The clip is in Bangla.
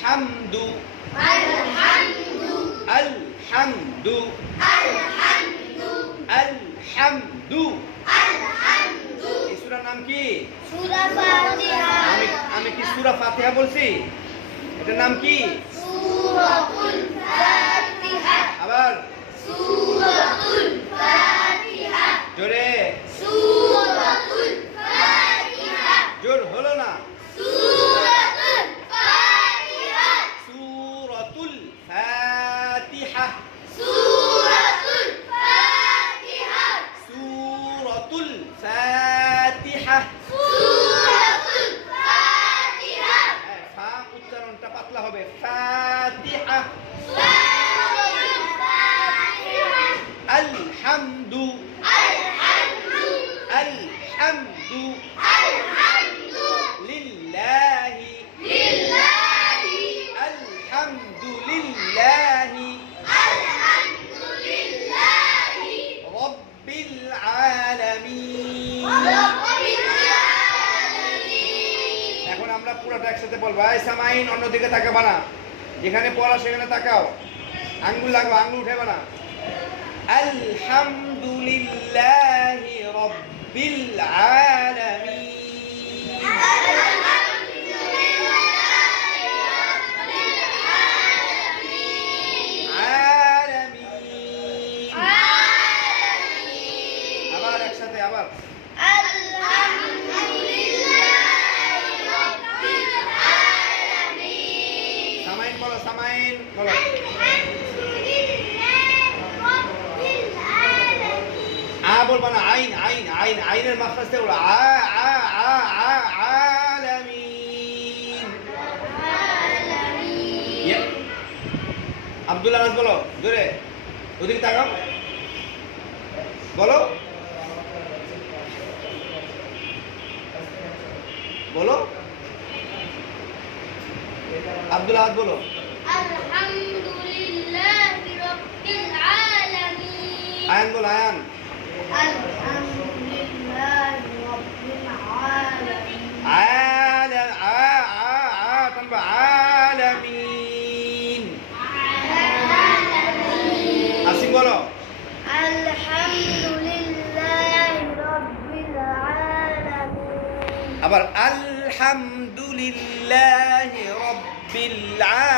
হামদু আলহামদু আল হামদু আলহামদু আলহামদু। আলহামদু। এই সূরার নাম কি? সূরা ফাতিহা। আমি কি সূরা ফাতিহা বলছি? এটার নাম কি? সূরাতুল ফাতিহা। আবার সূরাতুল ফাতিহা। জোরে, সূরাতুল ফাতিহা। জোর হলো না। সূরাতুল ফাতিহা। সূরাতুল ফাতিহা সূরাতুল ফাতিহা। সূরাতুল ফাতিহা। সূরাতুল ফাতিহা। ফা উচ্চারণটা পাতলা হবে। ফাতিহা। সূরাতুল ফাতিহা। আলহামদু আলহামদু আলহামদু আলহামদু লিল্লাহি লিল্লাহি আলহামদুলিল্লাহি আলহামদুলিল্লাহি রাব্বিল আলামিন। রাব্বিল আলামিন। এখন আমরা পুরোটা একসাথে বলবো। এই সামাইন, অন্যদিকে তাকাবা না, যেখানে পড়া সেখানে তাকাও, আঙ্গুল লাগাও, আঙ্গুল উঠাবে না। আলহামদুলিল্লাহি রাব্বিল আলামিন। আলামিন। আবার একসাথে, আবার আলহামদুলিল্লাহি রাব্বিল আলামিন। সামাইন বলো, সামাইন বলো। আ বলবা না, আইন আইন আইন, আইনের মাখরাজ থেকে বলো। আলামিন। ইয়া। আব্দুল আনাস বলো জোরে, ওদিকে তাকাও, বলো বলো। আব্দুল আহাদ বলো। আলহামদুলিল্লাহি রাব্বিল আলামিন। আয়ান বলো, আয়ান। আলহামদুলিল্লাহি রাব্বিল আলামিন। টানবা। আলামিন। আসিম বলো। আলহামদুলিল্লাহি রাব্বিল আলামিন। আবার আলহামদুলিল্লাহি রাব্বিল আলামিন।